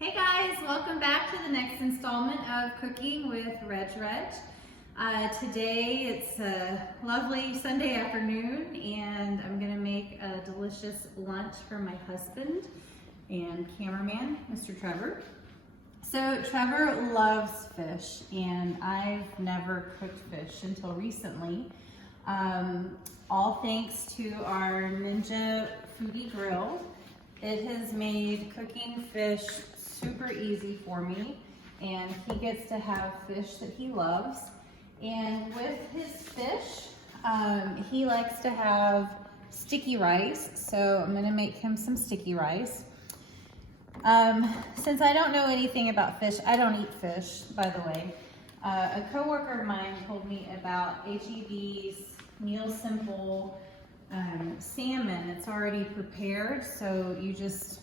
Hey guys, welcome back to the next installment of Cooking with Reg Reg. Today it's a lovely Sunday afternoon and I'm gonna make a delicious lunch for my husband and cameraman, Mr. Trevor. So Trevor loves fish and I've never cooked fish until recently. All thanks to our Ninja Foodie Grill. It has made cooking fish super easy for me, and he gets to have fish that he loves. And with his fish, he likes to have sticky rice, so I'm gonna make him some sticky rice. Since I don't know anything about fish, I don't eat fish, by the way. A coworker of mine told me about HEB's Meal Simple salmon. It's already prepared, so you just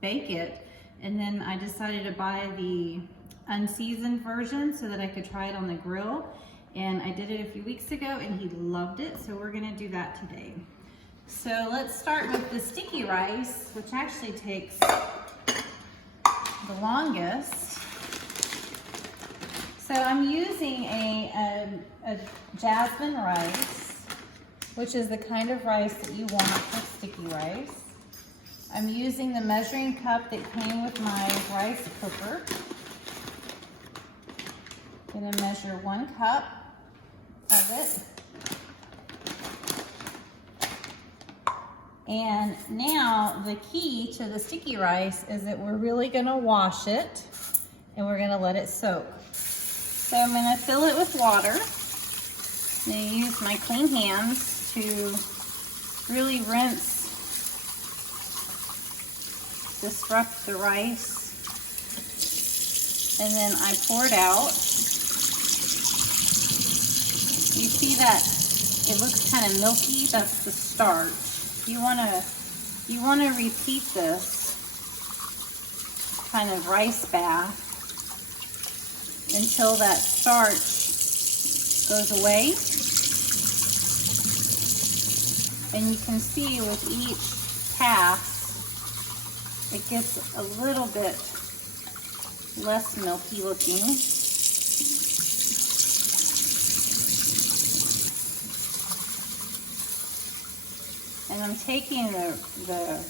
bake it. And then I decided to buy the unseasoned version so that I could try it on the grill. And I did it a few weeks ago and he loved it, so we're gonna do that today. So let's start with the sticky rice, which actually takes the longest. So I'm using a jasmine rice, which is the kind of rice that you want for sticky rice. I'm using the measuring cup that came with my rice cooker. I'm gonna measure 1 cup of it. And now the key to the sticky rice is that we're really gonna wash it and we're gonna let it soak. So I'm gonna fill it with water. I'm gonna use my clean hands to really rinse, disrupt the rice, and then I pour it out. You see that it looks kind of milky? That's the starch. You wanna repeat this kind of rice bath until that starch goes away. And you can see with each pass, it gets a little bit less milky looking. And I'm taking the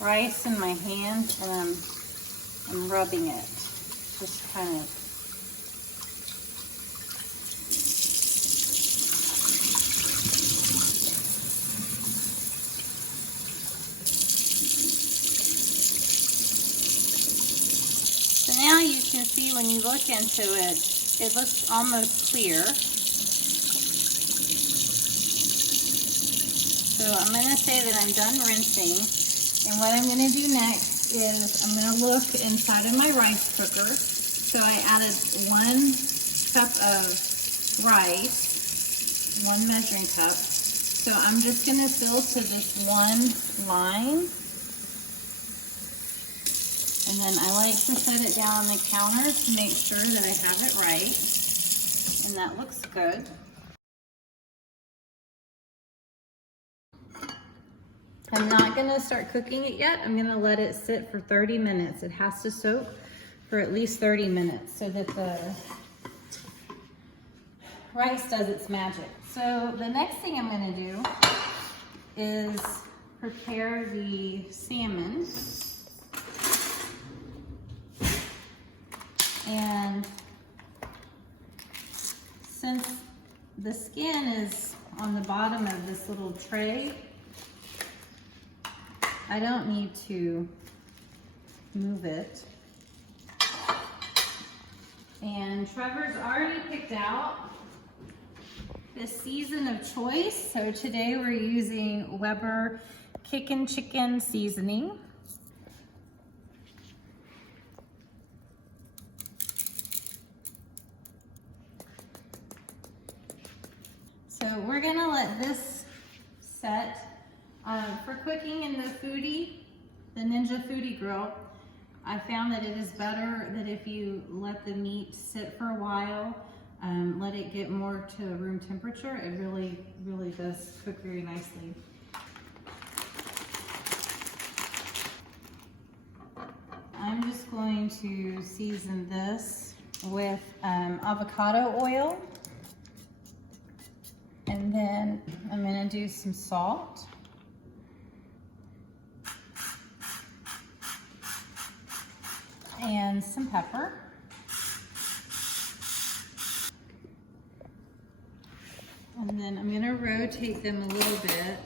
rice in my hand and I'm rubbing it, just kind of. Now you can see when you look into it, it looks almost clear. So I'm going to say that I'm done rinsing. And what I'm going to do next is I'm going to look inside of my rice cooker. So I added 1 cup of rice, 1 measuring cup. So I'm just going to fill to this 1 line. And then I like to set it down on the counter to make sure that I have it right. And that looks good. I'm not gonna start cooking it yet. I'm gonna let it sit for 30 minutes. It has to soak for at least 30 minutes so that the rice does its magic. So the next thing I'm gonna do is prepare the salmon. And since the skin is on the bottom of this little tray, I don't need to move it. And Trevor's already picked out his season of choice. So today we're using Weber Kickin' Chicken seasoning. So we're gonna let this set. For cooking in the Ninja Foodie Grill, I found that it is better that if you let the meat sit for a while, let it get more to room temperature, it really does cook very nicely. I'm to season this with avocado oil. And then I'm gonna do some salt. And some pepper. And then I'm gonna rotate them a little bit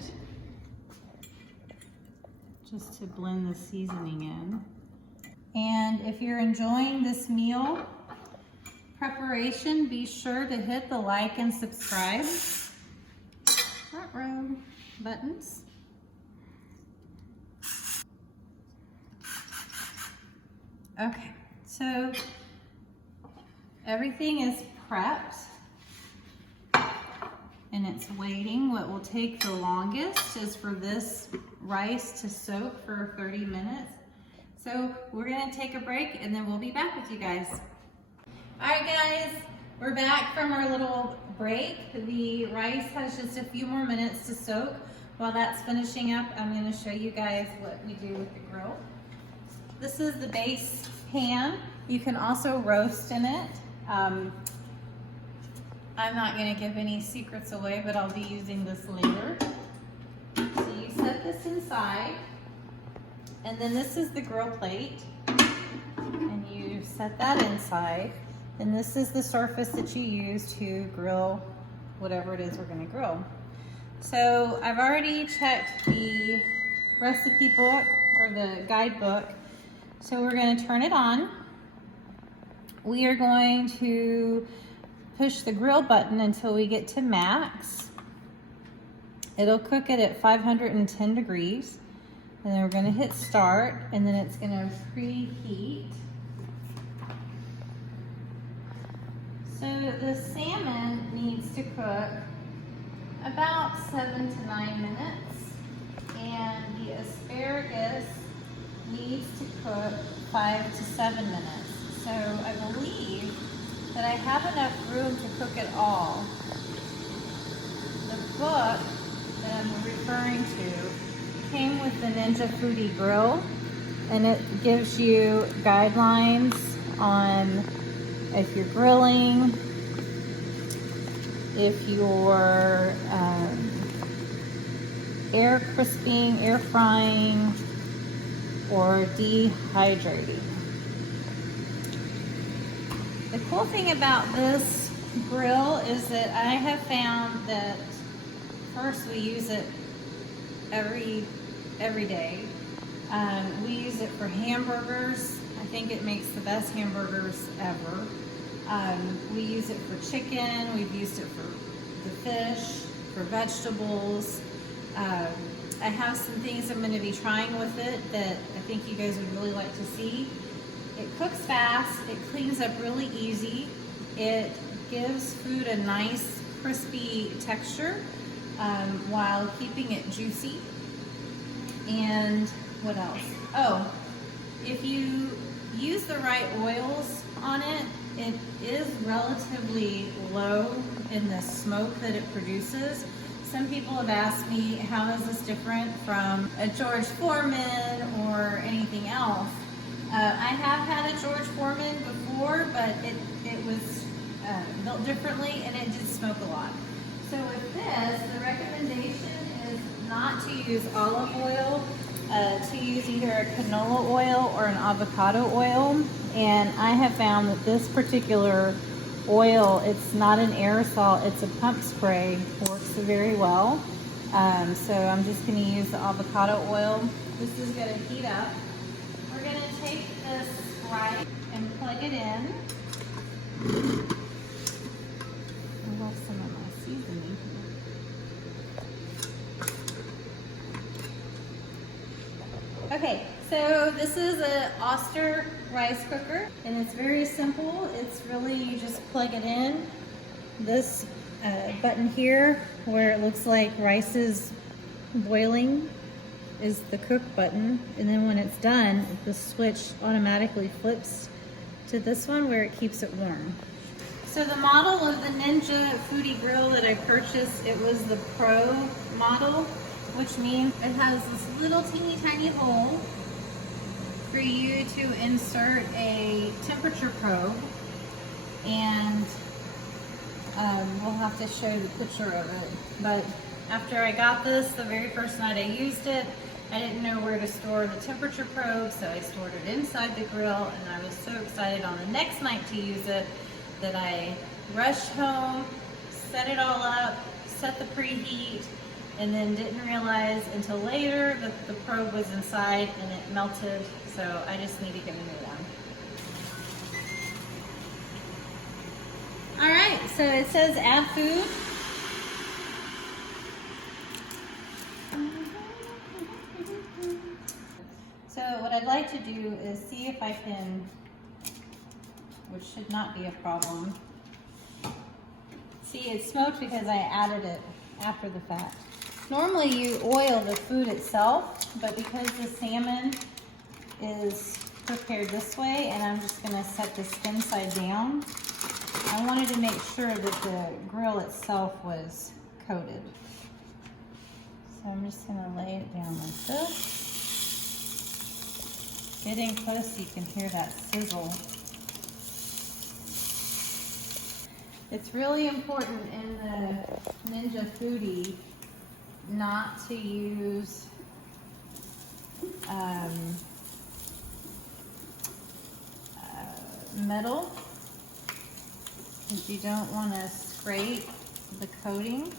just to blend the seasoning in. And if you're enjoying this meal preparation, be sure to hit the like and subscribe front row buttons. Okay, so everything is prepped and it's waiting. What will take the longest is for this rice to soak for 30 minutes. So we're gonna take a break and then we'll be back with you guys. All right guys, we're back from our little break. The rice has just a few more minutes to soak. While that's finishing up, I'm gonna show you guys what we do with the grill. This is the base pan. You can also roast in it. I'm not gonna give any secrets away, but I'll be using this later. So you set this inside, and then this is the grill plate, and you set that inside, and this is the surface that you use to grill whatever it is we're gonna grill. So I've already checked the recipe book, or the guidebook, so we're gonna turn it on. We are going to push the grill button until we get to max. It'll cook it at 510 degrees. And then we're gonna hit start, and then it's gonna preheat. So the salmon needs to cook about 7 to 9 minutes. And the asparagus needs to cook 5 to 7 minutes. So I believe that I have enough room to cook it all. The book that I'm referring to came with the Ninja Foodie Grill, and it gives you guidelines on if you're grilling, if you're air crisping, air frying, or dehydrating. The cool thing about this grill is that I have found that first we use it every day. We use it for hamburgers. I think it makes the best hamburgers ever. We use it for chicken. We've used it for the fish, for vegetables. I have some things I'm going to be trying with it that I think you guys would really like to see. It cooks fast, it cleans up really easy, it gives food a nice crispy texture while keeping it juicy. And what else? Oh, if you use the right oils on it, it is relatively low in the smoke that it produces. Some people have asked me, how is this different from a George Foreman or anything else? I have had a George Foreman before, but it was built differently and it did smoke a lot. So with this, the recommendation is not to use olive oil, to use either a canola oil or an avocado oil. And I have found that this particular oil, it's not an aerosol, it's a pump spray, works very well. So I'm just going to use the avocado oil. This is going to heat up. We're going to take this rice and plug it in. I love some of my seasoning. Okay, so this is an Oster rice cooker, and it's very simple. It's really, you just plug it in. This button here, where it looks like rice is boiling, is the cook button, and then when it's done, the switch automatically flips to this one where it keeps it warm. So the model of the Ninja Foodie Grill that I purchased, it was the Pro model, which means it has this little teeny tiny hole for you to insert a temperature probe, and we'll have to show the picture of it. But after I got this, the very first night I used it, I didn't know where to store the temperature probe, so I stored it inside the grill, and I was so excited on the next night to use it that I rushed home, set it all up, set the preheat, and then didn't realize until later that the probe was inside and it melted, so I just need to get a new one. All right, so it says add food. So what I'd like to do is see if I can, which should not be a problem. See, it's smoked because I added it after the fact. Normally you oil the food itself, but because the salmon is prepared this way and I'm just gonna set the skin side down, I wanted to make sure that the grill itself was coated. So I'm just gonna lay it down like this. Get in close so you can hear that sizzle. It's really important in the Ninja Foodie not to use metal, because you don't want to scrape the coating.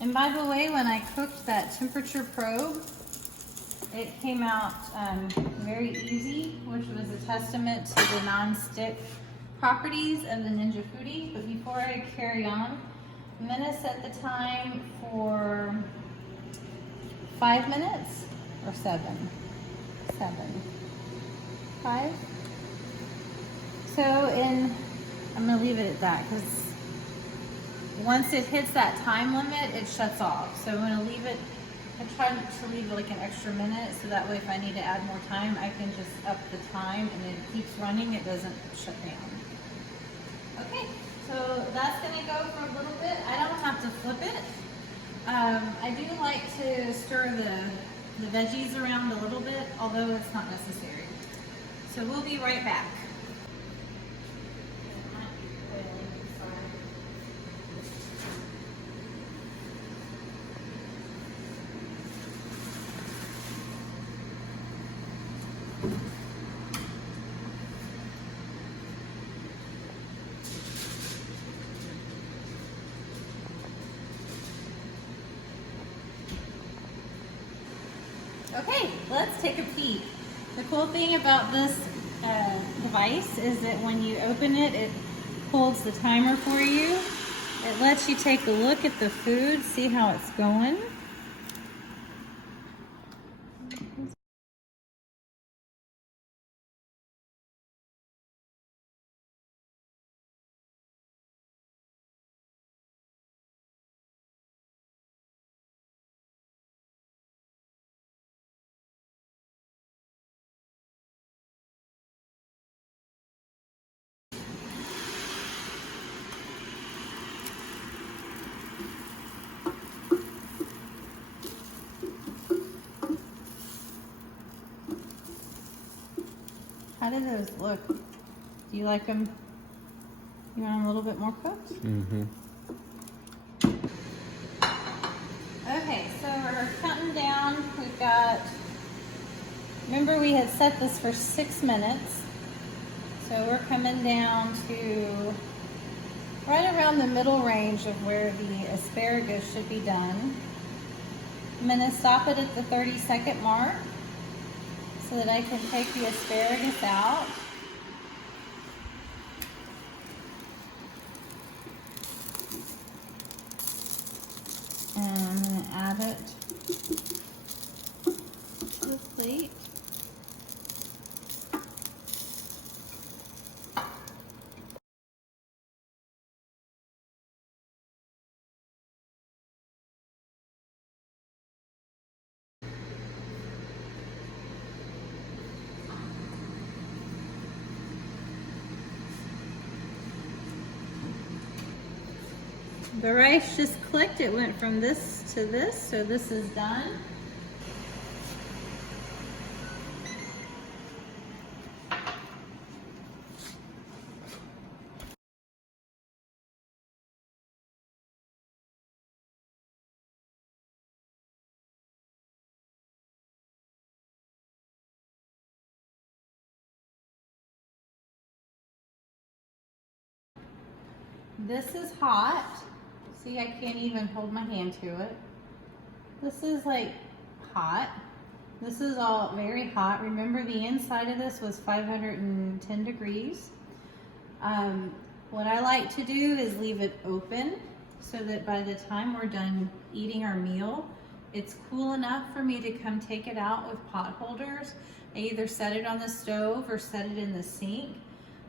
And by the way, when I cooked that temperature probe, it came out very easy, which was a testament to the non-stick properties of the Ninja Foodie. But before I carry on, I'm gonna set the time for 5 minutes or 7. 5. So I'm gonna leave it at that, because once it hits that time limit, it shuts off. So I'm gonna leave it. I try to leave it like an extra minute, so that way if I need to add more time, I can just up the time and it keeps running, it doesn't shut down. Okay, so that's gonna go for a little bit. I don't have to flip it. I do like to stir the veggies around a little bit, although it's not necessary. So we'll be right back. Okay, let's take a peek. The cool thing about this device is that when you open it, it holds the timer for you. It lets you take a look at the food, see how it's going. How do those look? Do you like them? You want them a little bit more cooked? Mm-hmm. Okay, so we're counting down. We've got, remember we had set this for 6 minutes. So we're coming down to right around the middle range of where the asparagus should be done. I'm gonna stop it at the 30-second mark, so that I can take the asparagus out. And I'm going to add it to the plate. The rice just clicked. It went from this to this, so this is done. this is hot. See, I can't even hold my hand to it. This is like hot. This is all very hot. Remember, the inside of this was 510 degrees. What I like to do is leave it open so that by the time we're done eating our meal, it's cool enough for me to come take it out with pot holders. I either set it on the stove or set it in the sink.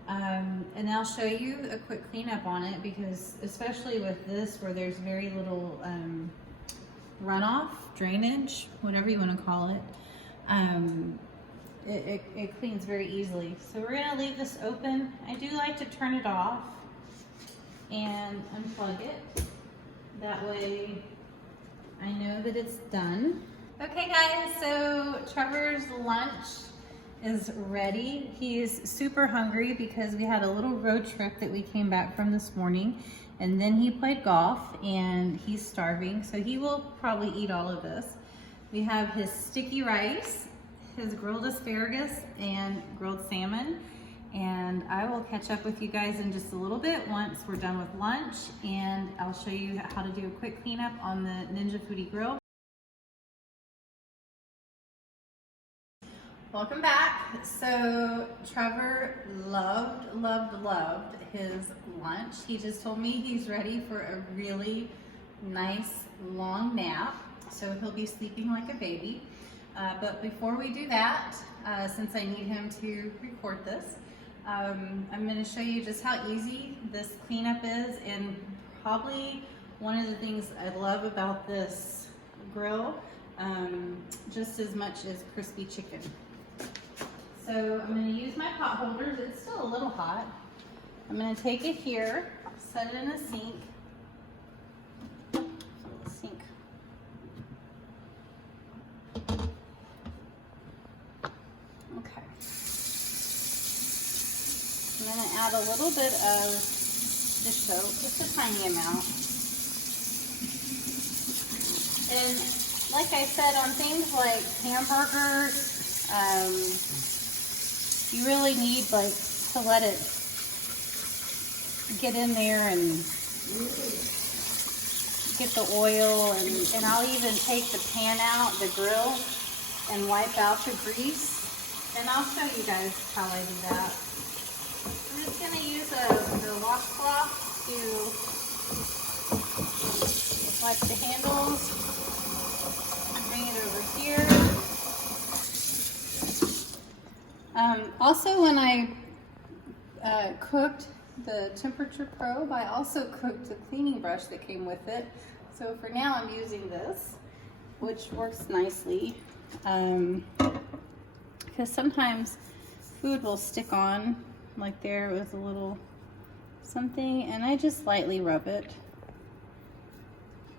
And I'll show you a quick cleanup on it, because especially with this where there's very little runoff, drainage, whatever you want to call it, it cleans very easily. So we're going to leave this open. I do like to turn it off and unplug it. That way I know that it's done. Okay guys, so Trevor's lunch is ready. He's super hungry because we had a little road trip that we came back from this morning, and then he played golf and he's starving, so he will probably eat all of this. We have his sticky rice, his grilled asparagus, and grilled salmon. And I will catch up with you guys in just a little bit once we're done with lunch, and I'll show you how to do a quick cleanup on the Ninja Foodie grill. Welcome back. So Trevor loved his lunch. He just told me he's ready for a really nice long nap. So he'll be sleeping like a baby. But before we do that, since I need him to record this, I'm going to show you just how easy this cleanup is, and probably one of the things I love about this grill, just as much as crispy chicken. So I'm going to use my pot holders. It's still a little hot. I'm going to take it here, set it in a sink. Okay. I'm going to add a little bit of dish soap, just a tiny amount. And like I said, on things like hamburgers, you really need to let it get in there and get the oil, and I'll even take the pan out, the grill, and wipe out the grease. And I'll show you guys how I do that. I'm just going to use the washcloth to wipe the handles. Bring it over here. Also, when I cooked the temperature probe, I also cooked the cleaning brush that came with it. So for now I'm using this, which works nicely, because sometimes food will stick on, like there was a little something, and I just lightly rub it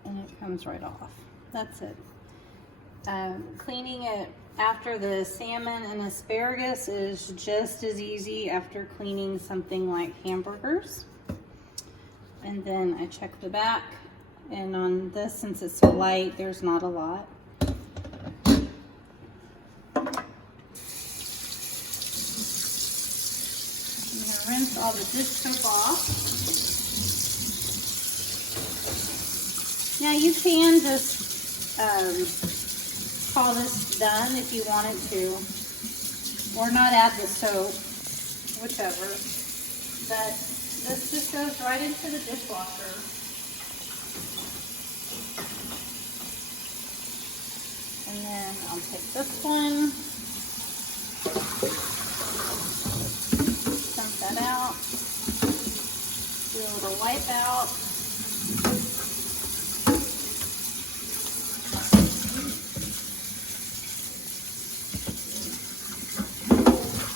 and it comes right off. That's it. Cleaning it after the salmon and asparagus is just as easy after cleaning something like hamburgers. And then I check the back, and on this, since it's so light, there's not a lot. I'm gonna rinse all the dish soap off. Now you can just call this done if you wanted to, or not add the soap, whichever. But this just goes right into the dishwasher. And then I'll take this one, dump that out, do a little wipe out.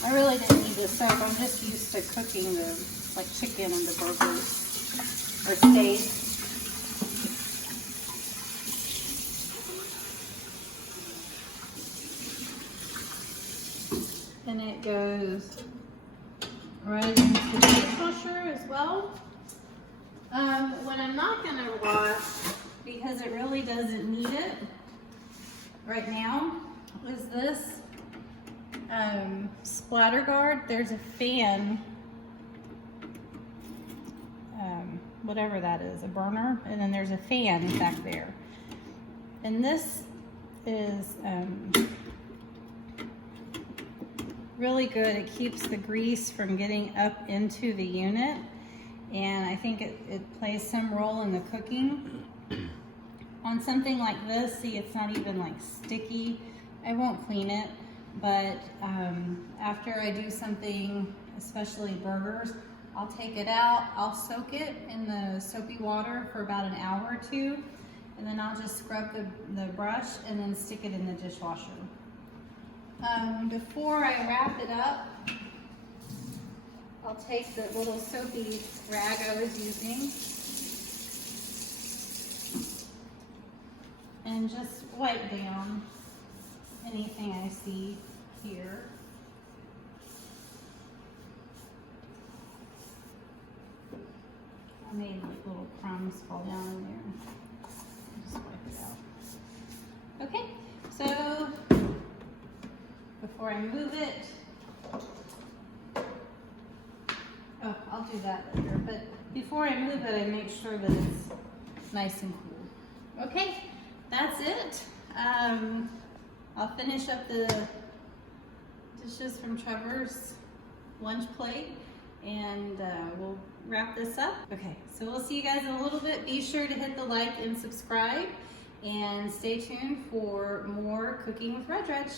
I really didn't need the soap. I'm just used to cooking the chicken and the burgers or steak. And it goes right into the dishwasher as well. What I'm not going to wash, because it really doesn't need it right now, is this splatter guard. There's a fan whatever that is, a burner, and then there's a fan back there. And this is really good. It keeps the grease from getting up into the unit, and I think it plays some role in the cooking. On something like this, see, it's not even like sticky. I won't clean it, but after I do something, especially burgers, I'll take it out, I'll soak it in the soapy water for about an hour or two, and then I'll just scrub the brush and then stick it in the dishwasher. Before I wrap it up, I'll take the little soapy rag I was using and just wipe down anything I see here. I made like little crumbs fall down in there. Just wipe it out. Okay, so before I move it, oh, I'll do that later, but before I move it, I make sure that it's nice and cool. Okay, that's it. I'll finish up the dishes from Trevor's lunch plate, and we'll wrap this up. Okay, so we'll see you guys in a little bit. Be sure to hit the like and subscribe, and stay tuned for more Cooking with Reg Reg.